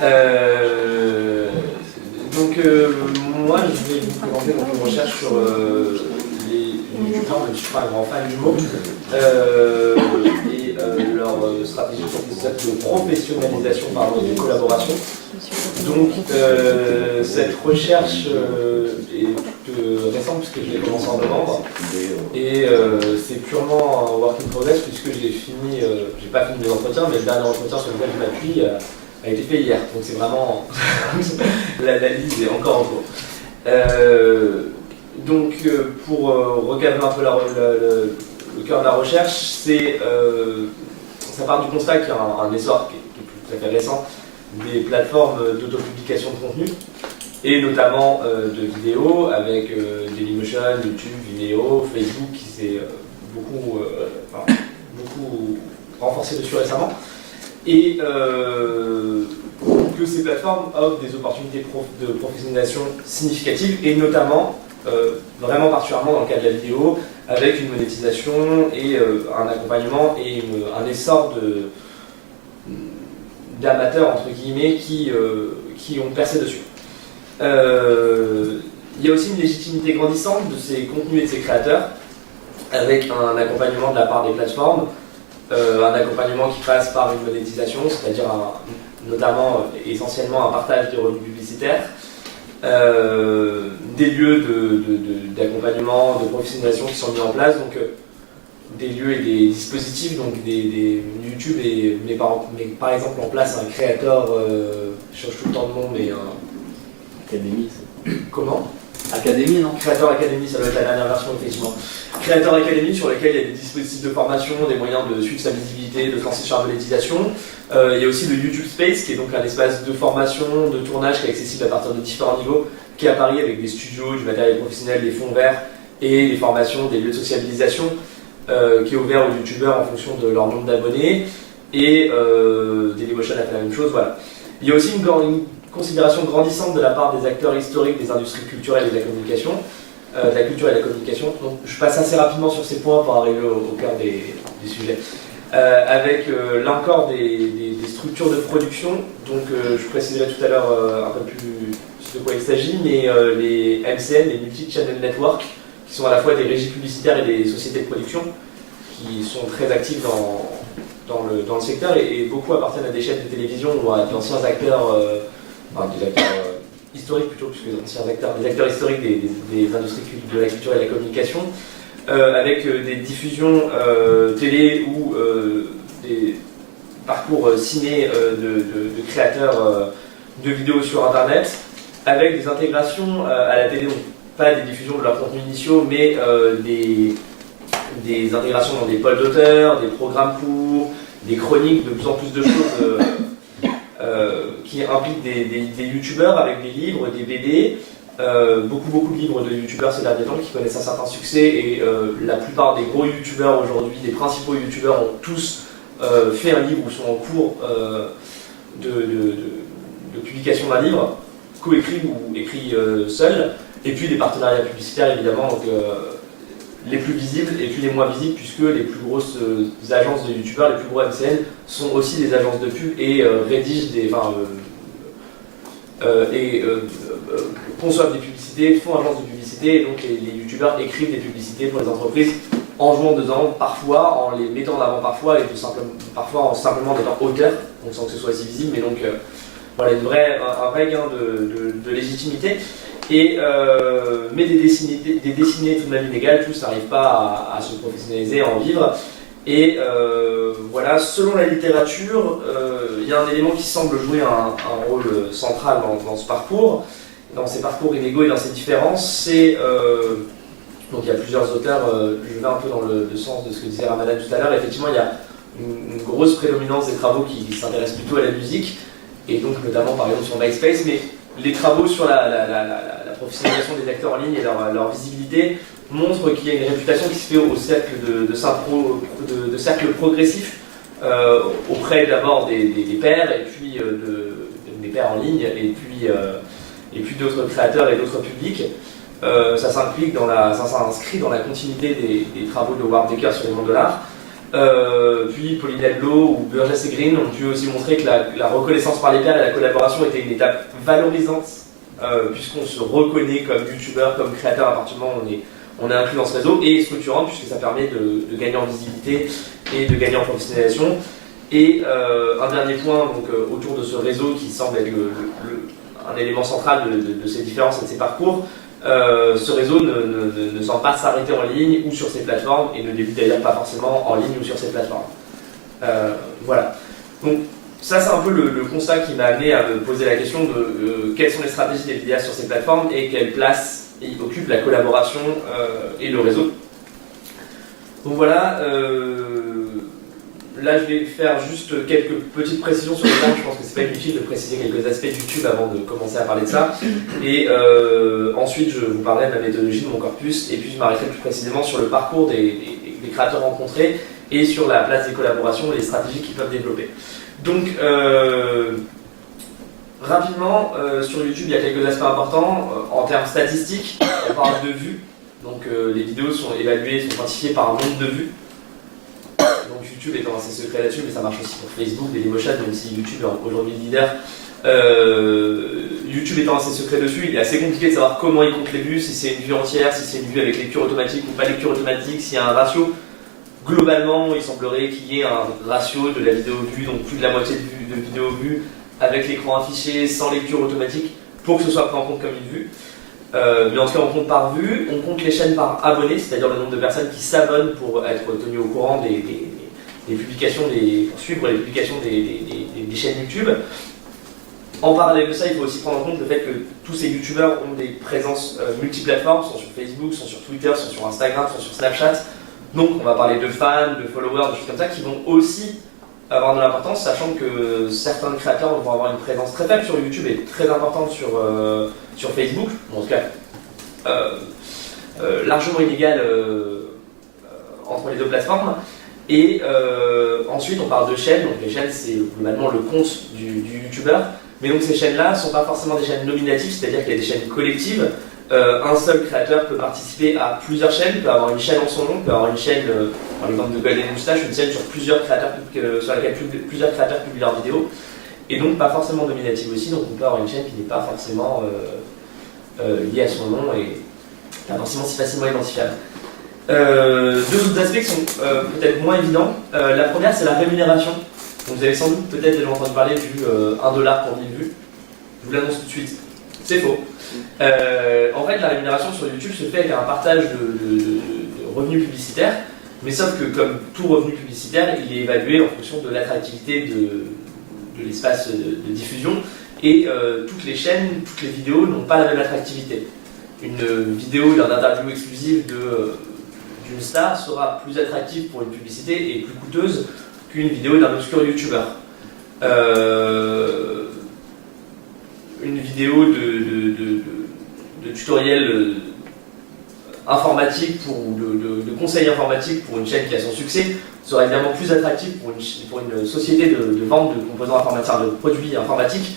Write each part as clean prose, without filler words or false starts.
Moi, je vais vous présenter donc, une recherche sur les youtubeurs, même si je suis pas un grand fan d'humour, et leur stratégie de professionnalisation et de collaboration. Donc, cette recherche est toute récente puisque je l'ai commencé en novembre, et c'est purement un work in progress puisque j'ai pas fini mes entretiens, mais le dernier entretien sur lequel je m'appuie a été fait hier, donc c'est vraiment l'analyse est encore en cours. Pour recadrer un peu le cœur de la recherche, ça part du constat qu'il y a un essor qui est tout à fait récent des plateformes d'autopublication de contenu, et notamment de vidéos avec Dailymotion, YouTube, Vimeo, Facebook qui s'est beaucoup renforcé dessus récemment. Et que ces plateformes offrent des opportunités de professionnalisation significatives, et notamment, vraiment particulièrement dans le cas de la vidéo, avec une monétisation et un accompagnement et un essor d'amateurs, entre guillemets, qui ont percé dessus. Il y a aussi une légitimité grandissante de ces contenus et de ces créateurs, avec un accompagnement de la part des plateformes, un accompagnement qui passe par une monétisation, c'est-à-dire notamment essentiellement un partage des revenus publicitaires, des lieux d'accompagnement, de professionnalisation qui sont mis en place, donc des lieux et des dispositifs, donc des YouTube met par exemple en place un créateur, je change tout le temps de nom, mais Académie. Comment ? Académie, non ? Creator Academy, ça doit être la dernière version, effectivement. Creator Academy, sur lesquels il y a des dispositifs de formation, des moyens de suivre sa visibilité, de lancer sur la monétisation. Il y a aussi le YouTube Space, qui est donc un espace de formation, de tournage, qui est accessible à partir de différents niveaux, qui est à Paris avec des studios, du matériel professionnel, des fonds verts et des formations, des lieux de sociabilisation, qui est ouvert aux youtubeurs en fonction de leur nombre d'abonnés. Et Dailymotion a fait la même chose, voilà. Il y a aussi une considération grandissante de la part des acteurs historiques des industries culturelles et de la communication, de la culture et de la communication. Donc, je passe assez rapidement sur ces points pour arriver au cœur des sujets. Avec là encore des structures de production, donc je préciserai tout à l'heure un peu plus de quoi il s'agit, mais les MCN, les Multi-Channel Network, qui sont à la fois des régies publicitaires et des sociétés de production, qui sont très actives dans le secteur, et beaucoup appartiennent à des chaînes de télévision ou à d'anciens acteurs, des acteurs historiques plutôt, puisque des acteurs historiques des industries de la culture et de la communication, avec des diffusions télé ou des parcours ciné de créateurs de vidéos sur Internet, avec des intégrations à la télé, donc pas des diffusions de leurs contenus initiaux, mais des intégrations dans des pôles d'auteurs, des programmes courts, des chroniques, de plus en plus de choses qui impliquent des youtubeurs avec des livres, des BD, beaucoup de livres de youtubeurs ces derniers temps qui connaissent un certain succès, et la plupart des gros youtubeurs aujourd'hui, des principaux youtubeurs, ont tous fait un livre ou sont en cours de publication d'un livre, coécrit ou écrit seul, et puis des partenariats publicitaires évidemment, donc les plus visibles et puis les moins visibles, puisque les plus grosses agences de youtubeurs, les plus gros MCN, sont aussi des agences de pub et rédigent conçoivent des publicités, font agence de publicité, et donc les youtubeurs écrivent des publicités pour les entreprises en jouant dedans, parfois, en les mettant en avant parfois, et parfois en simplement étant auteur, donc sans que ce soit si visible, mais donc voilà, un vrai gain de légitimité. Mais des dessinées tout de même inégales, tous n'arrivent pas à se professionnaliser, à en vivre. Et voilà, selon la littérature, il y a un élément qui semble jouer un rôle central dans ce parcours, dans ces parcours inégaux et dans ces différences. Donc il y a plusieurs auteurs, je vais un peu dans le sens de ce que disait Ramadan tout à l'heure. Effectivement, il y a une grosse prédominance des travaux qui s'intéressent plutôt à la musique, et donc notamment par exemple sur MySpace, mais les travaux sur la professionnalisation des acteurs en ligne et leur visibilité montrent qu'il y a une réputation qui se fait au cercle de cercles progressifs, auprès d'abord des pairs, et puis des pairs en ligne, et puis d'autres créateurs et d'autres publics. Ça s'inscrit dans la continuité des travaux de Howard Becker sur les mondes de l'art, Puis Pauline Adlo ou Burgess et Green ont pu aussi montrer que la reconnaissance par les pairs et la collaboration était une étape valorisante, puisqu'on se reconnaît comme youtubeur, comme créateur à partir du moment où on est inclus dans ce réseau, et structurante puisque ça permet de gagner en visibilité et de gagner en professionnalisation. Et un dernier point donc, autour de ce réseau qui semble être un élément central de ces différences et de ces parcours. Ce réseau ne semble pas s'arrêter en ligne ou sur ces plateformes et ne débute d'ailleurs pas forcément en ligne ou sur ces plateformes. Voilà. Donc ça c'est un peu le constat qui m'a amené à me poser la question de quelles sont les stratégies des vidéastes sur ces plateformes et quelle place y occupe la collaboration et le réseau. Donc voilà. Là, je vais faire juste quelques petites précisions sur le terme. Je pense que c'est pas inutile de préciser quelques aspects de YouTube avant de commencer à parler de ça. Et ensuite, je vous parlerai de la méthodologie de mon corpus. Et puis, je m'arrêterai plus précisément sur le parcours des créateurs rencontrés et sur la place des collaborations et les stratégies qu'ils peuvent développer. Donc, rapidement, sur YouTube, il y a quelques aspects importants. En termes statistiques, on parle de vues. Donc, les vidéos sont évaluées, sont quantifiées par un nombre de vues. Donc YouTube étant assez secret là-dessus, mais ça marche aussi pour Facebook, Dailymotion, même si YouTube est aujourd'hui leader. YouTube étant assez secret dessus, il est assez compliqué de savoir comment il compte les vues, si c'est une vue entière, si c'est une vue avec lecture automatique ou pas lecture automatique, s'il y a un ratio. Globalement, il semblerait qu'il y ait un ratio de la vidéo vue, donc plus de la moitié de vidéo vue avec l'écran affiché sans lecture automatique pour que ce soit pris en compte comme une vue. Mais en tout cas, on compte par vue, on compte les chaînes par abonnés, c'est-à-dire le nombre de personnes qui s'abonnent pour être tenues au courant des publications, pour suivre les publications des chaînes YouTube. En parallèle de ça, il faut aussi prendre en compte le fait que tous ces youtubeurs ont des présences multiplateformes, sont sur Facebook, sont sur Twitter, sont sur Instagram, sont sur Snapchat. Donc on va parler de fans, de followers, de choses comme ça qui vont aussi avoir de l'importance, sachant que certains créateurs vont avoir une présence très faible sur YouTube et très importante sur Facebook, en tout cas largement inégale entre les deux plateformes. Et ensuite on parle de chaînes, donc les chaînes c'est globalement le compte du youtubeur, mais donc ces chaînes-là ne sont pas forcément des chaînes nominatives, c'est-à-dire qu'il y a des chaînes collectives. Un seul créateur peut participer à plusieurs chaînes, peut avoir une chaîne en son nom, peut avoir une chaîne, par exemple de Golden Moustache, une chaîne sur plusieurs créateurs, sur laquelle plusieurs créateurs publient leurs vidéos, et donc pas forcément nominative aussi, donc on peut avoir une chaîne qui n'est pas forcément liée à son nom et pas forcément si facilement identifiable. Deux autres aspects qui sont peut-être moins évidents. La première, c'est la rémunération. Donc vous avez sans doute peut-être déjà entendu parler du 1$ pour 1000 vues. Je vous l'annonce tout de suite, c'est faux. En fait, la rémunération sur YouTube se fait avec un partage de revenus publicitaires, mais sauf que comme tout revenu publicitaire, il est évalué en fonction de l'attractivité de l'espace de diffusion, et toutes les chaînes, toutes les vidéos n'ont pas la même attractivité. Une vidéo d'un interview exclusive d'une star sera plus attractive pour une publicité et plus coûteuse qu'une vidéo d'un obscur youtubeur. Une vidéo de tutoriel informatique ou de conseils informatiques pour une chaîne qui a son succès sera évidemment plus attractive pour une société de vente de composants informatiques, de produits informatiques,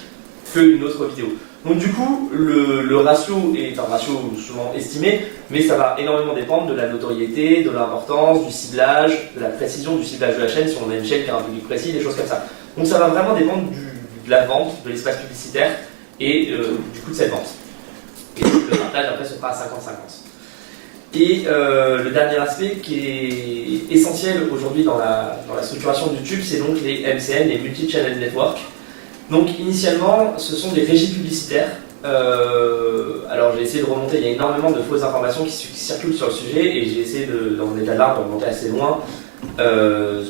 qu'une autre vidéo. Donc du coup, le ratio est un ratio souvent estimé, mais ça va énormément dépendre de la notoriété, de l'importance, du ciblage, de la précision du ciblage de la chaîne, si on a une chaîne qui a un public précis, des choses comme ça. Donc ça va vraiment dépendre de la vente, de l'espace publicitaire et du coût de cette vente. Et le partage après se fera à 50-50. Et le dernier aspect qui est essentiel aujourd'hui dans la structuration de YouTube, c'est donc les MCN, les Multi-Channel Network. Donc initialement, ce sont des régies publicitaires. Alors j'ai essayé de remonter, il y a énormément de fausses informations qui circulent sur le sujet et j'ai essayé, dans mon état d'art, de remonter assez loin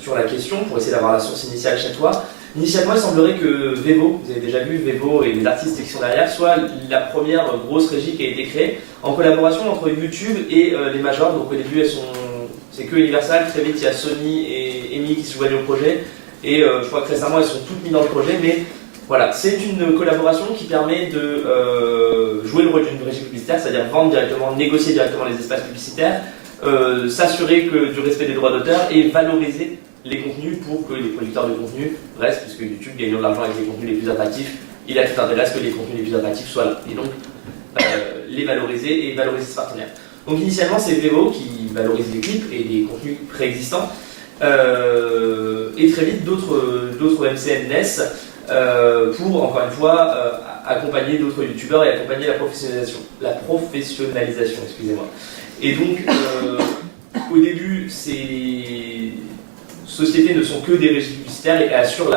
sur la question pour essayer d'avoir la source initiale chaque fois. Initialement, il semblerait que Vevo, vous avez déjà vu Vevo et les artistes qui sont derrière, soit la première grosse régie qui a été créée en collaboration entre YouTube et les majors. Donc au début, c'est que Universal, très vite il y a Sony et EMI qui se joignent au projet. Et je crois que récemment elles sont toutes mises dans le projet, mais voilà, c'est une collaboration qui permet de jouer le rôle d'une régie publicitaire, c'est-à-dire vendre directement, négocier directement les espaces publicitaires, s'assurer du respect des droits d'auteur et valoriser les contenus pour que les producteurs de contenu restent, puisque YouTube gagnant de l'argent avec les contenus les plus attractifs, il a tout intérêt à ce que les contenus les plus attractifs soient là. Et donc les valoriser et valoriser ses partenaires. Donc initialement c'est Vevo qui valorise les clips et les contenus préexistants. Et très vite, d'autres MCN naissent pour, encore une fois, accompagner d'autres youtubeurs et accompagner la professionnalisation, excusez-moi. Et donc, au début, ces sociétés ne sont que des régies publicitaires et assurent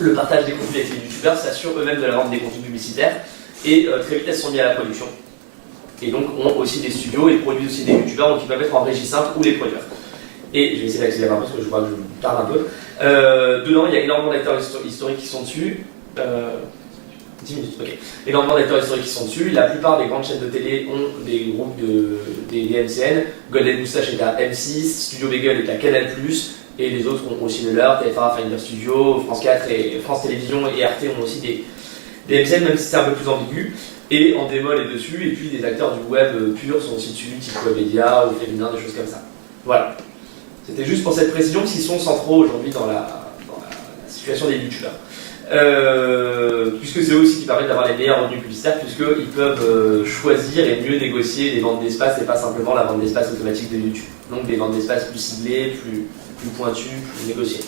le partage des contenus avec les youtubeurs, s'assurent eux-mêmes de la vente des contenus publicitaires, et très vite elles se sont mises à la production. Et donc ont aussi des studios et produisent aussi des youtubeurs, donc ils peuvent être en régie simple ou les produire. Et je vais essayer d'accélérer un peu parce que je vois que je tarde un peu. Dedans, il y a énormément d'acteurs historiques qui sont dessus. 10 minutes, ok. Énormément d'acteurs historiques qui sont dessus. La plupart des grandes chaînes de télé ont des groupes des MCN. Golden Moustache est à M6, Studio Bagel est à Canal+, et les autres ont aussi de leur, TF1, Finder Studio, France 4 et France Télévisions et Arte ont aussi des MCN, même si c'est un peu plus ambigu. Et en démol est dessus, et puis des acteurs du web pur sont aussi dessus, type Webedia ou Féminin, des choses comme ça. Voilà. C'était juste pour cette précision qu'ils sont centraux aujourd'hui dans la situation des youtubeurs. Puisque c'est eux aussi qui permettent d'avoir les meilleurs revenus publicitaires, puisqu'ils peuvent choisir et mieux négocier les ventes d'espace et pas simplement la vente d'espace automatique de YouTube. Donc des ventes d'espace plus ciblées, plus pointues, plus négociées.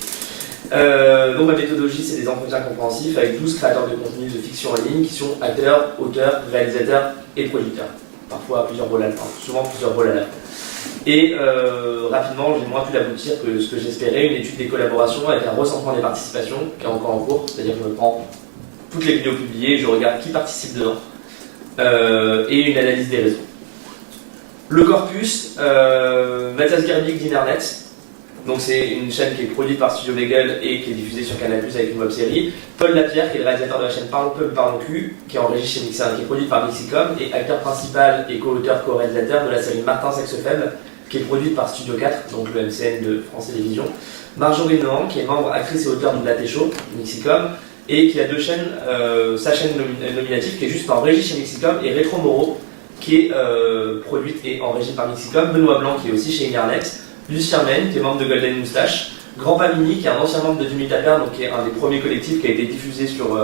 Donc ma méthodologie, c'est des entretiens compréhensifs avec 12 créateurs de contenu de fiction en ligne qui sont acteurs, auteurs, réalisateurs et producteurs. Parfois plusieurs rôles à la fin, souvent plusieurs rôles à la fin. Et rapidement, j'ai moins pu l'aboutir que ce que j'espérais, une étude des collaborations avec un recensement des participations qui est encore en cours, c'est-à-dire que je prends toutes les vidéos publiées, je regarde qui participe dedans, et une analyse des réseaux. Le corpus, Mathias Gerbic d'Internet, donc c'est une chaîne qui est produite par Studio Bagel et qui est diffusée sur Canal+ avec une web-série. Paul Lapierre, qui est le réalisateur de la chaîne Parlons Peu, Parlons Cul, qui est en régie chez Mixer, qui est produite par Mixicom, et acteur principal et co-auteur, co-réalisateur de la série Martin Sexe Faible, qui est produite par Studio 4, donc le MCN de France Télévisions. Marjorie Nohan, qui est membre, actrice et auteur du Laté Show, Mixicom, et qui a deux chaînes, sa chaîne nominative qui est juste en régie chez Mixicom, et Rétro Moreau, qui est produite et en régie par Mixicom, Benoît Blanc, qui est aussi chez Internet, Lucien Men, qui est membre de Golden Moustache, Grand Pamini, qui est un ancien membre de 10 minutes à perdre, donc qui est un des premiers collectifs qui a été diffusé sur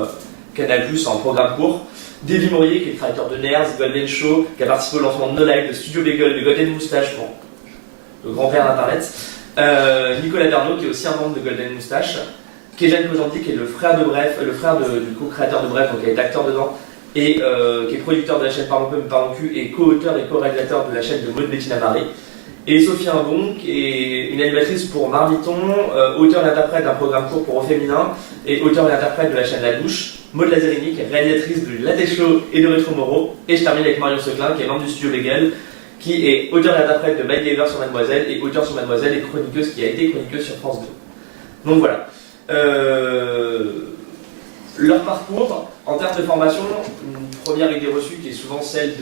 Canal+, en programme court, Davy Maurier, qui est le créateur de Nerds, Golden Show, qui a participé au lancement de No Life, de Studio Bagel, de Golden Moustache, bon, le grand-père d'Internet, Nicolas Darnaud, qui est aussi un membre de Golden Moustache, Kéjan Kojandi, qui est le frère de Bref, du co-créateur de Bref, donc qui est acteur dedans, et qui est producteur de la chaîne Parlons Peu, Parlons Cul, et co-auteur et co-réalisateur de la chaîne de Maud Bettina Marie. Et Sophie Imbon, qui est une animatrice pour Marmiton, auteur et interprète d'un programme court pour Au Féminin, et auteur et interprète de la chaîne La Douche, Maud Lazzarini, qui est réalisatrice du Laté Show et de Rétro Moreau, et je termine avec Marion Seclin, qui est membre du Studio Bagel, qui est auteur et interprète de Mike Gaver sur Mademoiselle, et auteur sur Mademoiselle et chroniqueuse, qui a été chroniqueuse sur France 2. Donc voilà. Leur parcours, en termes de formation, une première idée reçue qui est souvent celle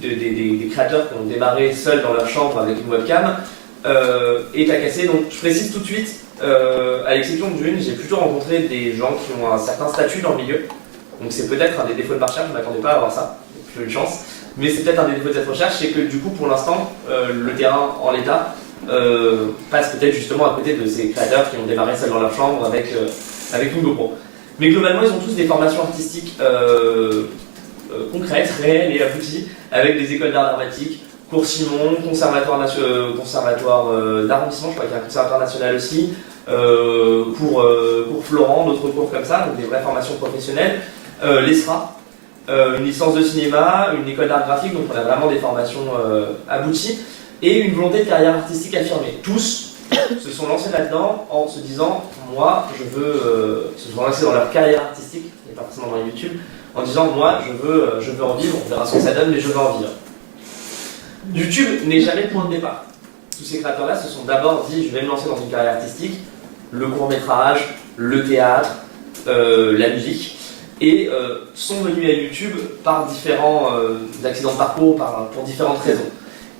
des créateurs qui ont démarré seuls dans leur chambre avec une webcam, est à casser. Donc je précise tout de suite, à l'exception d'une, j'ai plutôt rencontré des gens qui ont un certain statut dans le milieu. Donc c'est peut-être un des défauts de ma recherche, je ne m'attendais pas à avoir ça, j'ai plutôt une chance. Mais c'est peut-être un des défauts de cette recherche, c'est que du coup pour l'instant, le terrain en l'état passe peut-être justement à côté de ces créateurs qui ont démarré seuls dans leur chambre avec une GoPro. Mais globalement, ils ont tous des formations artistiques concrètes, réelles et abouties, avec des écoles d'art dramatique, cours Simon, conservatoire d'arrondissement, je crois qu'il y a un conservatoire national aussi, cours Florent, d'autres cours comme ça, donc des vraies formations professionnelles, l'ESRA, une licence de cinéma, une école d'art graphique, donc on a vraiment des formations abouties, et une volonté de carrière artistique affirmée. Tous se sont lancés là-dedans en se disant, moi, je veux, se sont lancés dans leur carrière artistique, et pas forcément dans YouTube, en disant, moi, je veux en vivre, on verra ce que ça donne, mais je veux en vivre. YouTube n'est jamais le point de départ. Tous ces créateurs-là se sont d'abord dit, je vais me lancer dans une carrière artistique, le court-métrage, le théâtre, la musique, et sont venus à YouTube par différents accidents de parcours, pour différentes raisons.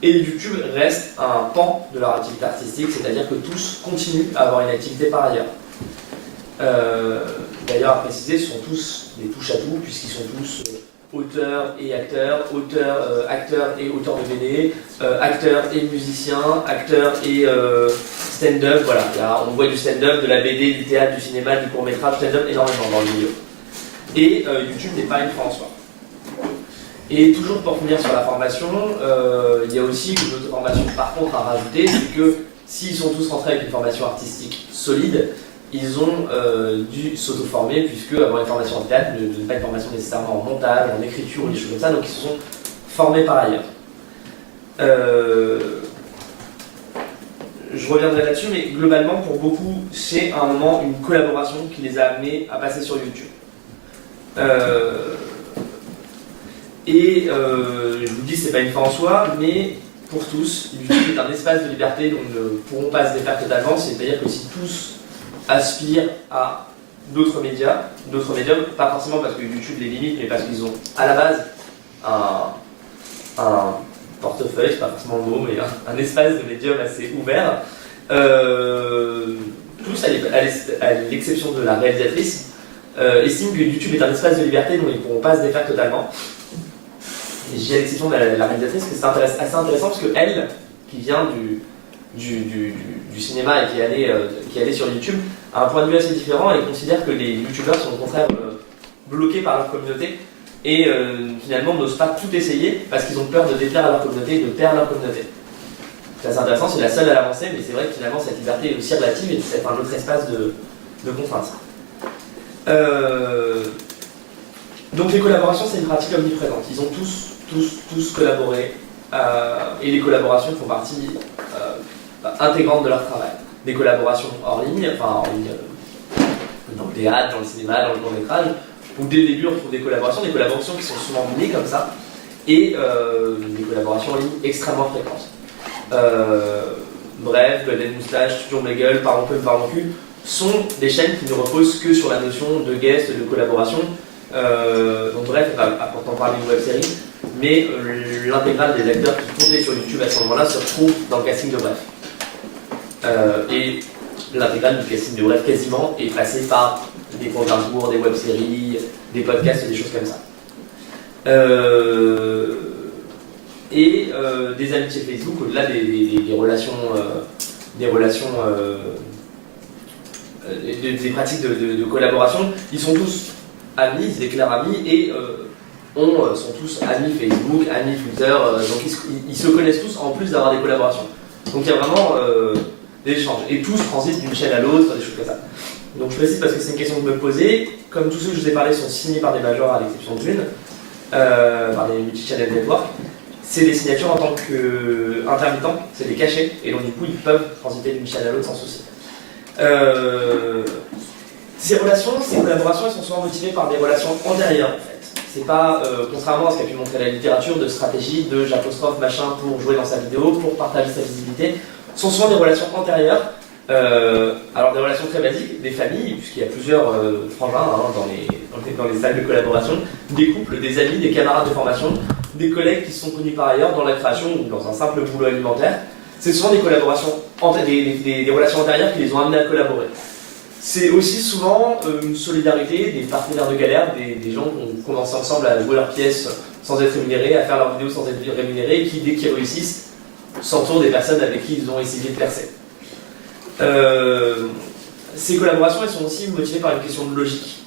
Et YouTube reste un pan de leur activité artistique, c'est-à-dire que tous continuent à avoir une activité par ailleurs. D'ailleurs, à préciser, ce sont tous des touche-à-tout, puisqu'ils sont tous auteurs et acteurs, acteurs et auteurs de BD, acteurs et musiciens, acteurs et stand-up. Voilà, on voit du stand-up, de la BD, du théâtre, du cinéma, du court-métrage, stand-up énormément dans le milieu. Et YouTube n'est pas une fin en soi. Et toujours pour finir sur la formation, il y a aussi une autre formation par contre à rajouter, c'est que s'ils sont tous rentrés avec une formation artistique solide, ils ont dû s'auto-former, puisque avoir une formation en théâtre ne donne pas une formation nécessairement en montage, en écriture ou des choses comme ça, donc ils se sont formés par ailleurs. Je reviendrai là-dessus, mais globalement, pour beaucoup, c'est à un moment une collaboration qui les a amenés à passer sur YouTube. Je vous dis, c'est pas une fin en soi, mais pour tous, YouTube est un espace de liberté dont ils ne pourront pas se défaire totalement, c'est-à-dire que si tous aspirent à d'autres médias, pas forcément parce que YouTube les limite, mais parce qu'ils ont à la base un portefeuille, c'est pas forcément le mot, mais un espace de médium assez ouvert. Tous, à l'exception de la réalisatrice, estiment que YouTube est un espace de liberté dont ils ne pourront pas se défaire totalement. Et j'ai à l'exception de la réalisatrice que c'est assez intéressant parce qu'elle, qui vient du cinéma et qui est allée sur YouTube, a un point de vue assez différent et considère que les YouTubeurs sont au contraire bloqués par leur communauté et finalement n'osent pas tout essayer parce qu'ils ont peur de déplaire à leur communauté et de perdre leur communauté. C'est assez intéressant, c'est la seule à l'avancer, mais c'est vrai que finalement cette liberté est aussi relative et c'est un autre espace de contraintes. Donc les collaborations, c'est une pratique omniprésente. Ils ont tous collaboré et les collaborations font partie intégrante de leur travail. Des collaborations hors ligne, dans le théâtre, dans le cinéma, dans le court-métrage, où dès le début on trouve des collaborations qui sont souvent nées comme ça, et des collaborations en ligne extrêmement fréquentes. Bref, Golden Moustache, Studio Bagel, Parlons peu, Parlons cul, sont des chaînes qui ne reposent que sur la notion de guest, de collaboration. Donc bref, on va pourtant parler d'une web-série, mais l'intégrale des acteurs qui comptaient sur YouTube à ce moment-là se retrouve dans le casting de Bref. Et l'intégrale du casting de Bref quasiment est passée par des programmes courts, des web-séries, des podcasts, des choses comme ça. Des amitiés Facebook, au-delà des relations, des pratiques de collaboration, ils sont tous amis, ils se déclarent amis et sont tous amis Facebook, amis Twitter, donc ils se connaissent tous en plus d'avoir des collaborations. Donc il y a vraiment des échanges et tous transitent d'une chaîne à l'autre, des choses comme ça. Donc je précise parce que c'est une question que je me posais, comme tous ceux que je vous ai parlé sont signés par des majors à l'exception d'une, par des multi-channel network, c'est des signatures en tant qu'intermittents, c'est des cachets, et donc du coup ils peuvent transiter d'une chaîne à l'autre sans souci. Ces collaborations, elles sont souvent motivées par des relations antérieures en fait. C'est pas, contrairement à ce qu'a pu montrer la littérature, de stratégie, de j'apostrophe machin pour jouer dans sa vidéo, pour partager sa visibilité, sont souvent des relations antérieures. Alors des relations très basiques, des familles, puisqu'il y a plusieurs frangins dans les salles de collaboration, des couples, des amis, des camarades de formation, des collègues qui se sont connus par ailleurs dans la création ou dans un simple boulot alimentaire. C'est souvent des collaborations, des relations antérieures qui les ont amenés à collaborer. C'est aussi souvent une solidarité, des partenaires de galère, des gens qui ont commencé ensemble à jouer leurs pièces sans être rémunérés, à faire leurs vidéos sans être rémunérés, et qui, dès qu'ils réussissent, s'entourent des personnes avec qui ils ont essayé de percer. Ces collaborations, elles sont aussi motivées par une question de logique.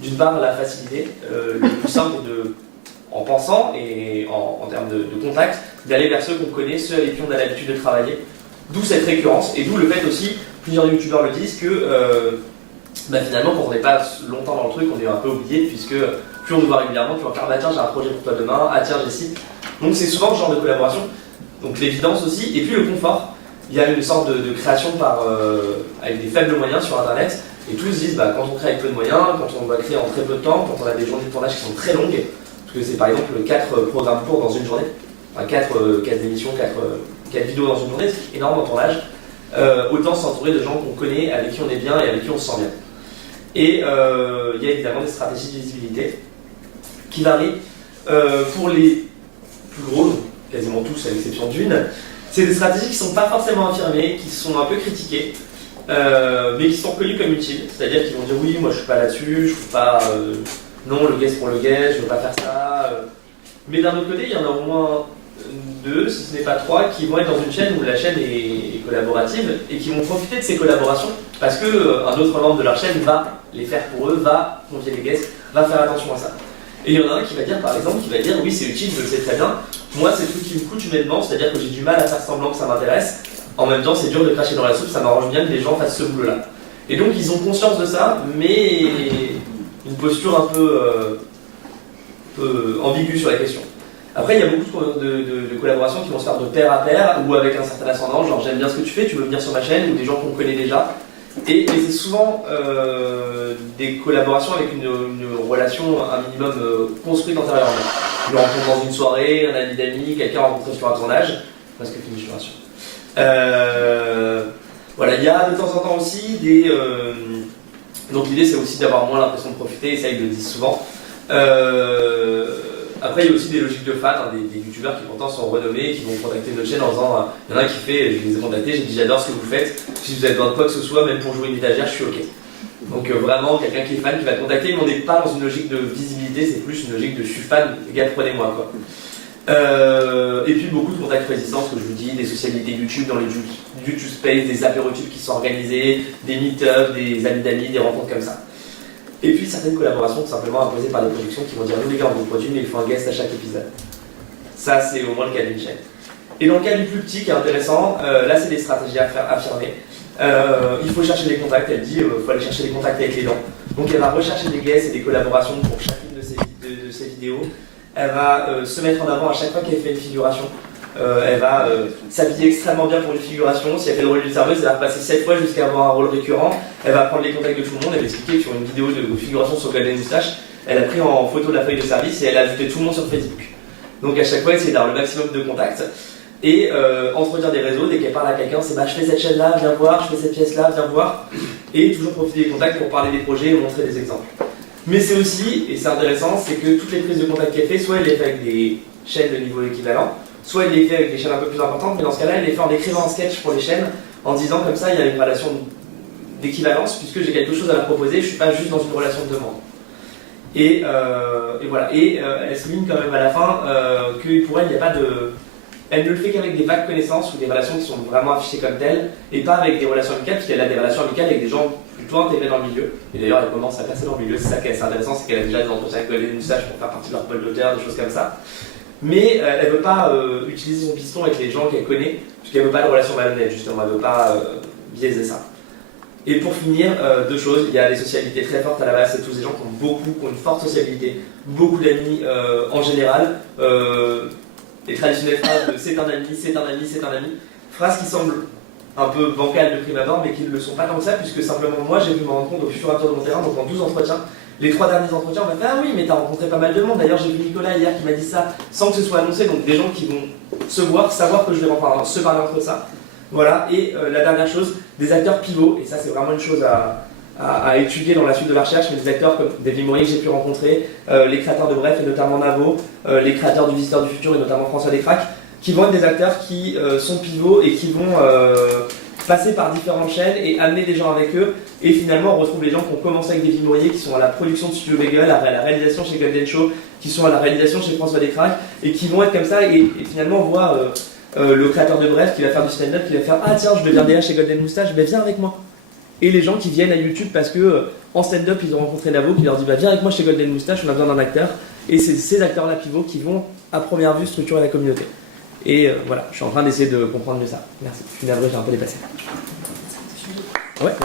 D'une part, la facilité, le plus simple en pensant et en termes de contact, d'aller vers ceux qu'on connaît, ceux avec qui on a l'habitude de travailler. D'où cette récurrence, et d'où le fait aussi, plusieurs youtubeurs le disent, que finalement, quand on n'est pas longtemps dans le truc, on est un peu oublié, puisque plus on nous voit régulièrement, plus on va faire, tiens, j'ai un projet pour toi demain, ah tiens, j'ai ci. Donc c'est souvent ce genre de collaboration. Donc l'évidence aussi, et puis le confort. Il y a une sorte de création avec des faibles moyens sur Internet, et tous se disent, quand on crée avec peu de moyens, quand on va créer en très peu de temps, quand on a des journées de tournage qui sont très longues, parce que c'est par exemple 4 programmes courts dans une journée, enfin 4 émissions, 4 vidéos dans une journée, c'est énorme en tournage, autant s'entourer de gens qu'on connaît, avec qui on est bien et avec qui on se sent bien. Et il y a évidemment des stratégies de visibilité qui varient. Pour les plus gros, quasiment tous à l'exception d'une, c'est des stratégies qui ne sont pas forcément affirmées, qui sont un peu critiquées, mais qui sont reconnues comme utiles. C'est-à-dire qu'ils vont dire oui, moi je ne suis pas là-dessus, je ne fais pas non, le guest pour le guest, je ne veux pas faire ça. Mais d'un autre côté, il y en a au moins 2, si ce n'est pas 3, qui vont être dans une chaîne où la chaîne est collaborative et qui vont profiter de ces collaborations parce qu'un autre membre de leur chaîne va les faire pour eux, va convier les guests, va faire attention à ça. Et il y en a un qui va dire, par exemple, oui, c'est utile, je le sais très bien. Moi, c'est le truc qui me coûte humainement, c'est-à-dire que j'ai du mal à faire semblant que ça m'intéresse. En même temps, c'est dur de cracher dans la soupe, ça m'arrange bien que les gens fassent ce boulot-là. Et donc, ils ont conscience de ça, mais une posture un peu ambiguë sur la question. Après, il y a beaucoup de collaborations qui vont se faire de pair à pair ou avec un certain ascendant, genre j'aime bien ce que tu fais, tu veux venir sur ma chaîne, ou des gens qu'on connaît déjà. Et c'est souvent des collaborations avec une relation un minimum construite antérieurement. Je le rencontre dans une soirée, un ami d'amis, quelqu'un rencontré sur un tournage, presque fini, je te rassure. Voilà, il y a de temps en temps aussi des... donc l'idée c'est aussi d'avoir moins l'impression de profiter, et ça ils le disent souvent. Après, il y a aussi des logiques de fans, des youtubeurs qui pourtant sont renommés, qui vont contacter notre chaîne en disant il y en a un qui fait, je les ai contactés, j'ai dit j'adore ce que vous faites, si vous avez besoin de quoi que ce soit, même pour jouer une étagère, je suis ok. Donc vraiment, quelqu'un qui est fan qui va te contacter, mais on n'est pas dans une logique de visibilité, c'est plus une logique de je suis fan, les gars, prenez-moi quoi. Et puis beaucoup de contacts résistance, que je vous dis, des socialités YouTube dans les YouTube Space, des apérotypes qui sont organisés, des meet-ups, des amis d'amis, des rencontres comme ça. Et puis certaines collaborations tout simplement imposées par des productions qui vont dire nous les gars on vous produit mais il faut un guest à chaque épisode. Ça c'est au moins le cas d'une chaîne. Et dans le cas du plus petit qui est intéressant, là c'est des stratégies affirmées. Il faut chercher des contacts, elle dit il faut aller chercher des contacts avec les dents. Donc elle va rechercher des guests et des collaborations pour chacune de ses vidéos. Elle va se mettre en avant à chaque fois qu'elle fait une figuration. Elle va s'habiller extrêmement bien pour une figuration. Si elle fait le rôle d'une serveuse, elle va repasser 7 fois jusqu'à avoir un rôle récurrent. Elle va prendre les contacts de tout le monde. Elle va expliquer que sur une vidéo de figuration sur Golden Moustache, elle a pris en photo la feuille de service et elle a ajouté tout le monde sur Facebook. Donc à chaque fois, essayer d'avoir le maximum de contacts. Et entretenir des réseaux, dès qu'elle parle à quelqu'un, c'est je fais cette chaîne-là, viens voir, je fais cette pièce-là, viens voir. Et toujours profiter des contacts pour parler des projets et montrer des exemples. Mais c'est aussi, et c'est intéressant, c'est que toutes les prises de contact qu'elle fait, soit elle les fait avec des chaînes de niveau équivalent, soit elle les fait avec des chaînes un peu plus importantes, mais dans ce cas-là, elle les fait en écrivant un sketch pour les chaînes, en disant comme ça, il y a une relation d'équivalence, puisque j'ai quelque chose à leur proposer, je ne suis pas juste dans une relation de demande. Et voilà. Et elle souligne quand même à la fin que pour elle, il n'y a pas de... Elle ne le fait qu'avec des vagues connaissances ou des relations qui sont vraiment affichées comme telles, et pas avec des relations amicales, puisqu'elle a des relations amicales avec des gens plutôt intégrés dans le milieu. Et d'ailleurs, elle commence à passer dans le milieu, c'est ça qui est assez intéressant, c'est qu'elle a déjà des entretiens avec Golden Moustache pour faire partie de leur pôle d'auteur, des choses comme ça. Mais elle ne veut pas utiliser son piston avec les gens qu'elle connaît, puisqu'elle ne veut pas de relation malhonnête, justement, elle ne veut pas biaiser ça. Et pour finir, deux choses, il y a des sociabilités très fortes à la base, c'est tous des gens qui ont une forte sociabilité, beaucoup d'amis en général. Les traditionnelles phrases de c'est un ami, c'est un ami, c'est un ami, phrases qui semblent un peu bancales de prime abord, mais qui ne le sont pas tant que ça, puisque simplement moi j'ai pu me rendre compte au fur et à mesure de mon terrain, donc en 12 entretiens, les 3 derniers entretiens, on m'a fait ah oui, mais t'as rencontré pas mal de monde, d'ailleurs j'ai vu Nicolas hier qui m'a dit ça sans que ce soit annoncé, donc des gens qui vont se voir, savoir que je vais se parler entre ça. Voilà, et la dernière chose, des acteurs pivots, et ça c'est vraiment une chose à étudier dans la suite de la recherche, mais des acteurs comme David Mourier que j'ai pu rencontrer, les créateurs de Bref et notamment Navo, les créateurs du Visiteur du Futur et notamment François Descraques, qui vont être des acteurs qui sont pivots et qui vont passer par différentes chaînes et amener des gens avec eux, et finalement on retrouve les gens qui ont commencé avec David Mourier, qui sont à la production de Studio Bagel, à la réalisation chez Golden Show, qui sont à la réalisation chez François Descraques, et qui vont être comme ça, et finalement voir le créateur de Bref qui va faire du stand-up, qui va faire ah tiens je deviens DA chez Golden Moustache, ben viens avec moi. Et les gens qui viennent à YouTube parce que en stand-up ils ont rencontré Navo qui leur dit bah viens avec moi chez Golden Moustache, on a besoin d'un acteur. Et c'est ces acteurs-là pivots qui vont à première vue structurer la communauté. Et voilà, je suis en train d'essayer de comprendre mieux ça. Merci. Je suis navré, j'ai un peu dépassé.